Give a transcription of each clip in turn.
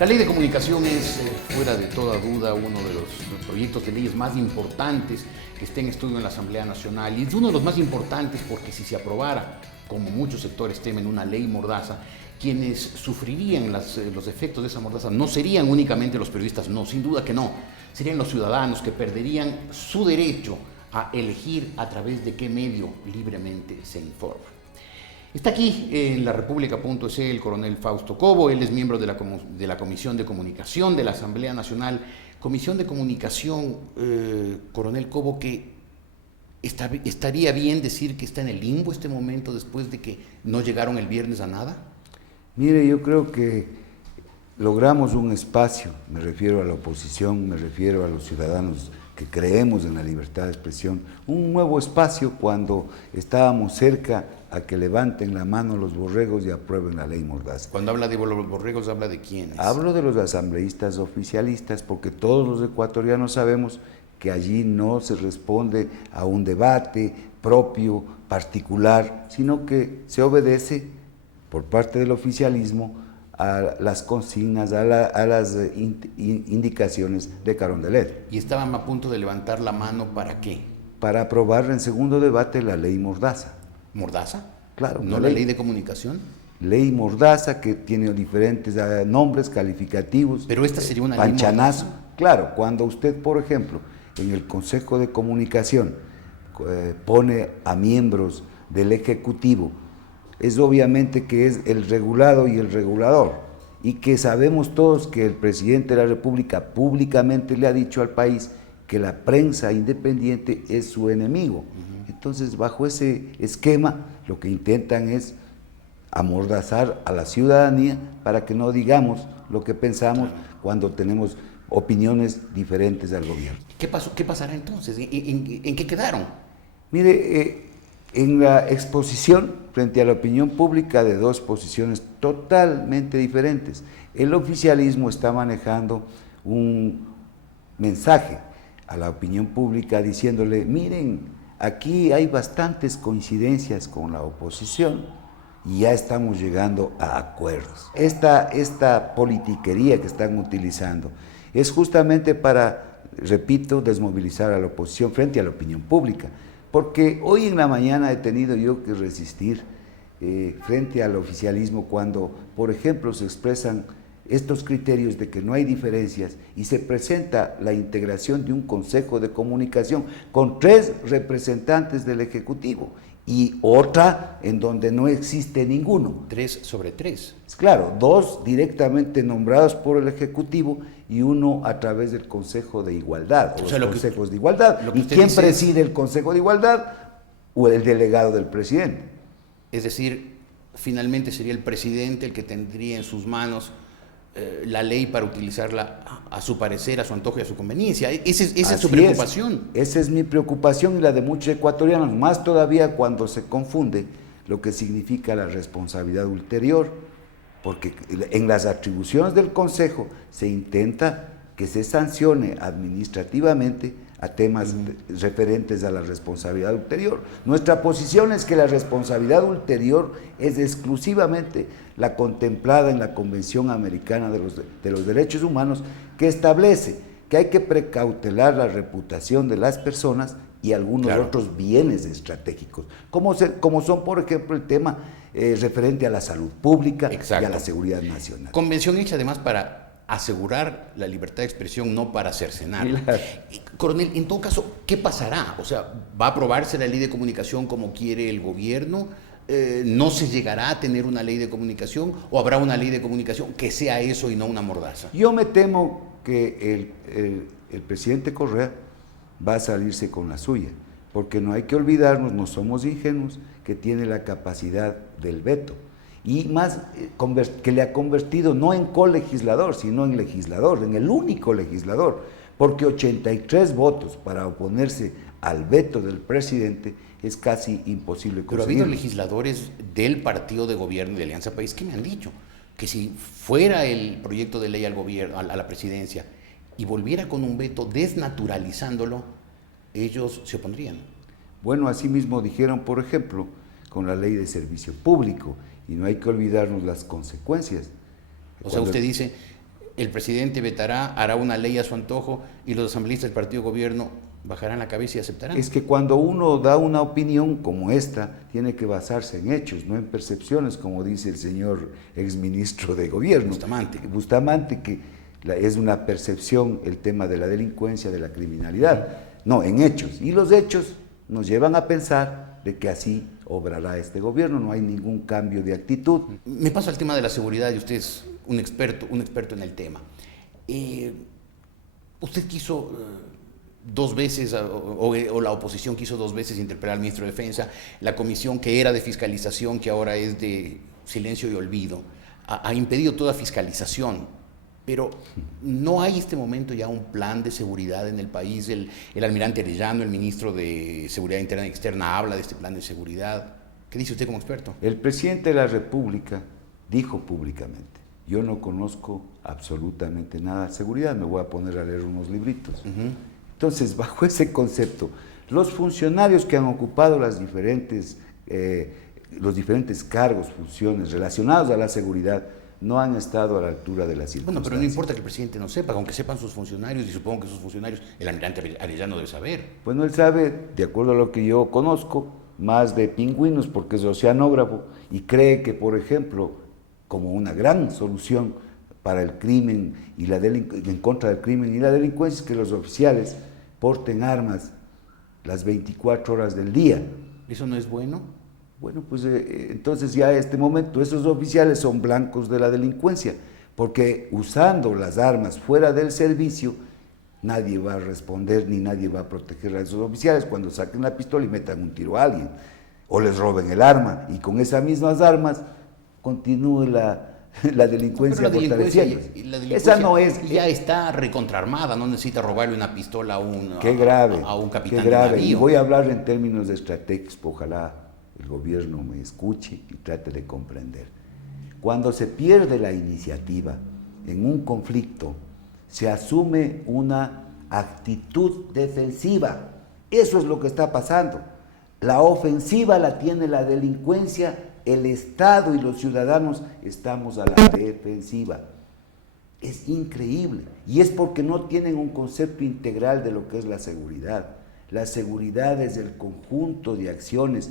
La ley de comunicación es, fuera de toda duda, uno de los proyectos de leyes más importantes que está en estudio en la Asamblea Nacional, y es uno de los más importantes porque si se aprobara, como muchos sectores temen, una ley mordaza, quienes sufrirían los efectos de esa mordaza no serían únicamente los periodistas, no, sin duda que no, serían los ciudadanos que perderían su derecho a elegir a través de qué medio libremente se informa. Está aquí en la República.es el coronel Fausto Cobo. Él es miembro de la Comisión de Comunicación de la Asamblea Nacional. Comisión de Comunicación, coronel Cobo, que estaría bien decir que está en el limbo este momento después de que no llegaron el viernes a nada. Mire, yo creo que logramos un espacio, me refiero a la oposición, me refiero a los ciudadanos que creemos en la libertad de expresión, un nuevo espacio cuando estábamos cerca a que levanten la mano los borregos y aprueben la ley mordaza. Cuando habla de los borregos, ¿habla de quiénes? Hablo de los asambleístas oficialistas, porque todos los ecuatorianos sabemos que allí no se responde a un debate propio, particular, sino que se obedece por parte del oficialismo a las consignas, a las indicaciones de Carondelet. ¿Y estaban a punto de levantar la mano para qué? Para aprobar en segundo debate la ley mordaza. ¿Mordaza? Claro. ¿No la ley de comunicación? Ley mordaza que tiene diferentes nombres calificativos. Pero esta sería una panchanazo. Ley mordaza. Claro, cuando usted, por ejemplo, en el Consejo de Comunicación pone a miembros del Ejecutivo, es obviamente que es el regulado y el regulador, y que sabemos todos que el presidente de la República públicamente le ha dicho al país que la prensa independiente es su enemigo. Entonces, bajo ese esquema, lo que intentan es amordazar a la ciudadanía para que no digamos lo que pensamos cuando tenemos opiniones diferentes al gobierno. ¿Qué pasó? ¿Qué pasará entonces? ¿En qué quedaron? Mire, en la exposición frente a la opinión pública de dos posiciones totalmente diferentes, el oficialismo está manejando un mensaje a la opinión pública diciéndole, miren, aquí hay bastantes coincidencias con la oposición y ya estamos llegando a acuerdos. Esta politiquería que están utilizando es justamente para, repito, desmovilizar a la oposición frente a la opinión pública. Porque hoy en la mañana he tenido yo que resistir frente al oficialismo cuando, por ejemplo, se expresan estos criterios de que no hay diferencias y se presenta la integración de un consejo de comunicación con 3 representantes del Ejecutivo y otra en donde no existe ninguno. 3 sobre 3. Claro, 2 directamente nombrados por el Ejecutivo y uno a través del Consejo de Igualdad, o los consejos de igualdad. ¿Y quién preside el Consejo de Igualdad? O el delegado del presidente. Es decir, finalmente sería el presidente el que tendría en sus manos la ley para utilizarla a su parecer, a su antojo y a su conveniencia. Esa es su preocupación. Esa es mi preocupación y la de muchos ecuatorianos, más todavía cuando se confunde lo que significa la responsabilidad ulterior, porque en las atribuciones del Consejo se intenta que se sancione administrativamente a temas referentes a la responsabilidad ulterior. Nuestra posición es que la responsabilidad ulterior es exclusivamente la contemplada en la Convención Americana de los Derechos Humanos, que establece que hay que precautelar la reputación de las personas y algunos otros bienes estratégicos, como son, por ejemplo, el tema referente a la salud pública y a la seguridad nacional. Convención hecha además para asegurar la libertad de expresión, no para cercenarla. Claro. Coronel, en todo caso, ¿qué pasará? O sea, ¿va a aprobarse la ley de comunicación como quiere el gobierno? ¿No se llegará a tener una ley de comunicación? ¿O habrá una ley de comunicación que sea eso y no una mordaza? Yo me temo que el presidente Correa va a salirse con la suya, porque no hay que olvidarnos, no somos ingenuos, que tiene la capacidad del veto. Y más que le ha convertido no en colegislador, sino en legislador, en el único legislador, porque 83 votos para oponerse al veto del presidente es casi imposible conseguir. Pero ha habido legisladores del partido de gobierno y de Alianza País que me han dicho que si fuera el proyecto de ley al gobierno, a la presidencia, y volviera con un veto desnaturalizándolo, ellos se opondrían. Bueno, así mismo dijeron, por ejemplo, con la ley de servicio público, y no hay que olvidarnos las consecuencias. O sea, usted dice, el presidente vetará, hará una ley a su antojo y los asambleístas del partido de gobierno bajarán la cabeza y aceptarán. Es que cuando uno da una opinión como esta, tiene que basarse en hechos, no en percepciones, como dice el señor exministro de gobierno. Bustamante, que es una percepción el tema de la delincuencia, de la criminalidad. No, en hechos. Y los hechos nos llevan a pensar de que así obrará este gobierno, no hay ningún cambio de actitud. Me paso al tema de la seguridad y usted es un experto en el tema. Usted quiso dos veces, o la oposición quiso dos veces interpelar al ministro de Defensa, la comisión que era de fiscalización, que ahora es de silencio y olvido, ha impedido toda fiscalización. Pero no hay en este momento ya un plan de seguridad en el país. El almirante Arellano, el ministro de Seguridad Interna y Externa, habla de este plan de seguridad. ¿Qué dice usted como experto? El presidente de la República dijo públicamente: yo no conozco absolutamente nada de seguridad, me voy a poner a leer unos libritos. Entonces, bajo ese concepto, los funcionarios que han ocupado los diferentes cargos, funciones relacionados a la seguridad, no han estado a la altura de las circunstancias. Bueno, pero no importa que el presidente no sepa, aunque sepan sus funcionarios, y supongo que sus funcionarios, el almirante Arellano debe saber. Bueno, él sabe, de acuerdo a lo que yo conozco, más de pingüinos, porque es oceanógrafo, y cree que, por ejemplo, como una gran solución para el crimen y en contra del crimen y la delincuencia, es que los oficiales porten armas las 24 horas del día. ¿Eso no es bueno? Bueno, pues entonces ya a este momento esos oficiales son blancos de la delincuencia, porque usando las armas fuera del servicio, nadie va a responder ni nadie va a proteger a esos oficiales cuando saquen la pistola y metan un tiro a alguien, o les roben el arma, y con esas mismas armas continúe la delincuencia fortaleciéndose. Esa no es, ya está recontraarmada, no necesita robarle una pistola a un capitán de navío. Y voy a hablar en términos estratégicos, ojalá el gobierno me escuche y trate de comprender. Cuando se pierde la iniciativa en un conflicto, se asume una actitud defensiva. Eso es lo que está pasando. La ofensiva la tiene la delincuencia, el Estado y los ciudadanos estamos a la defensiva. Es increíble. Y es porque no tienen un concepto integral de lo que es la seguridad. La seguridad es el conjunto de acciones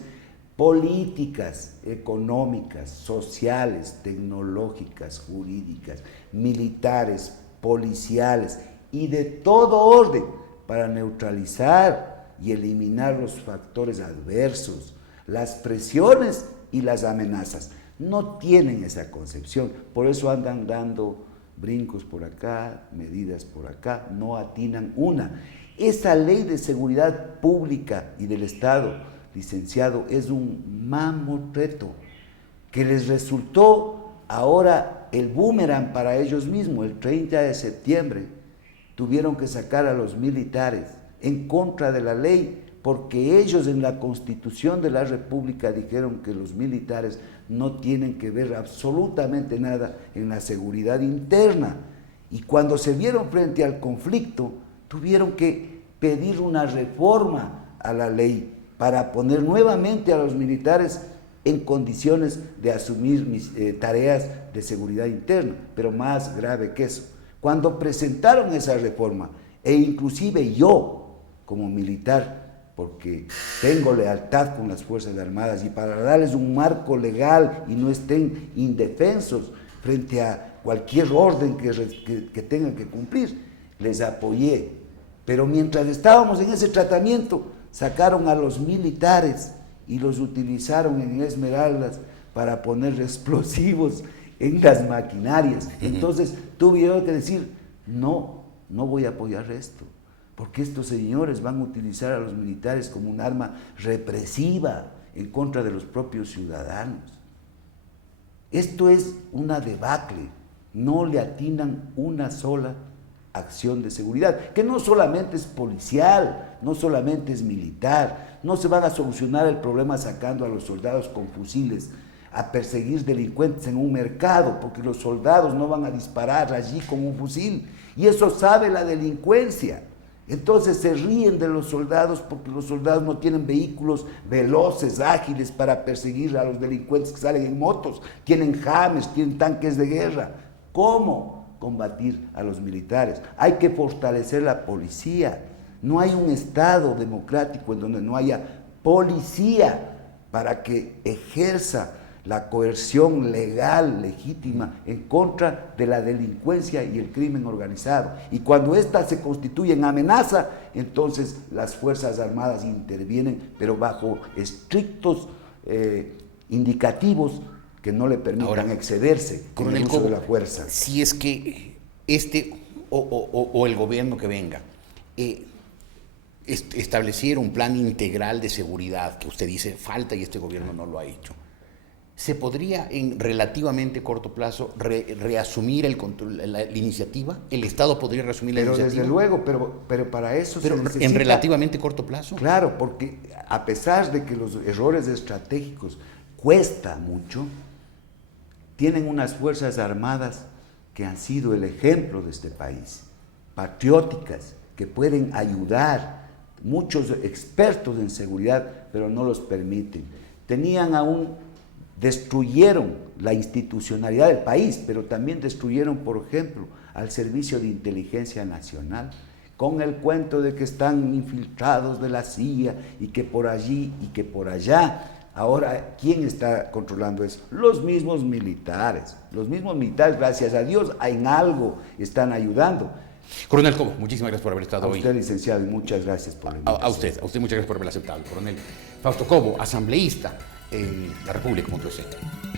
políticas, económicas, sociales, tecnológicas, jurídicas, militares, policiales y de todo orden para neutralizar y eliminar los factores adversos, las presiones y las amenazas. No tienen esa concepción, por eso andan dando brincos por acá, medidas por acá, no atinan una. Esa ley de seguridad pública y del Estado, licenciado, es un mamotreto que les resultó ahora el boomerang para ellos mismos. El 30 de septiembre tuvieron que sacar a los militares en contra de la ley, porque ellos en la Constitución de la República dijeron que los militares no tienen que ver absolutamente nada en la seguridad interna. Y cuando se vieron frente al conflicto, tuvieron que pedir una reforma a la ley para poner nuevamente a los militares en condiciones de asumir tareas de seguridad interna. Pero más grave que eso, cuando presentaron esa reforma, e inclusive yo, como militar, porque tengo lealtad con las Fuerzas Armadas y para darles un marco legal y no estén indefensos frente a cualquier orden que tengan que cumplir, les apoyé. Pero mientras estábamos en ese tratamiento, sacaron a los militares y los utilizaron en Esmeraldas para poner explosivos en las maquinarias. Entonces tuvieron que decir, no voy a apoyar esto, porque estos señores van a utilizar a los militares como un arma represiva en contra de los propios ciudadanos. Esto es una debacle, no le atinan una sola acción de seguridad, que no solamente es policial, no solamente es militar, no se van a solucionar el problema sacando a los soldados con fusiles a perseguir delincuentes en un mercado, porque los soldados no van a disparar allí con un fusil, y eso sabe la delincuencia. Entonces se ríen de los soldados porque los soldados no tienen vehículos veloces, ágiles para perseguir a los delincuentes que salen en motos, tienen Hammers, tienen tanques de guerra. ¿Cómo? combatir a los militares. Hay que fortalecer la policía. No hay un Estado democrático en donde no haya policía para que ejerza la coerción legal, legítima, en contra de la delincuencia y el crimen organizado. Y cuando ésta se constituye en amenaza, entonces las Fuerzas Armadas intervienen, pero bajo estrictos indicativos que no le permitan excederse con el uso de la fuerza. Si es que o el gobierno que venga estableciera un plan integral de seguridad, que usted dice falta y este gobierno no lo ha hecho, ¿se podría en relativamente corto plazo reasumir el control, la iniciativa? ¿El Estado podría reasumir la iniciativa? Desde luego, pero para eso se necesita... ¿En relativamente corto plazo? Claro, porque a pesar de que los errores estratégicos cuesta mucho, tienen unas Fuerzas Armadas que han sido el ejemplo de este país, patrióticas, que pueden ayudar, muchos expertos en seguridad, pero no los permiten. Destruyeron la institucionalidad del país, pero también destruyeron, por ejemplo, al Servicio de Inteligencia Nacional, con el cuento de que están infiltrados de la CIA y que por allí y que por allá. Ahora, ¿quién está controlando eso? Los mismos militares. Los mismos militares, gracias a Dios, en algo están ayudando. Coronel Cobo, muchísimas gracias por haber estado hoy. A usted, licenciado, y muchas gracias por la invitación. A usted muchas gracias por haber aceptado. Coronel Fausto Cobo, asambleísta en la República.es.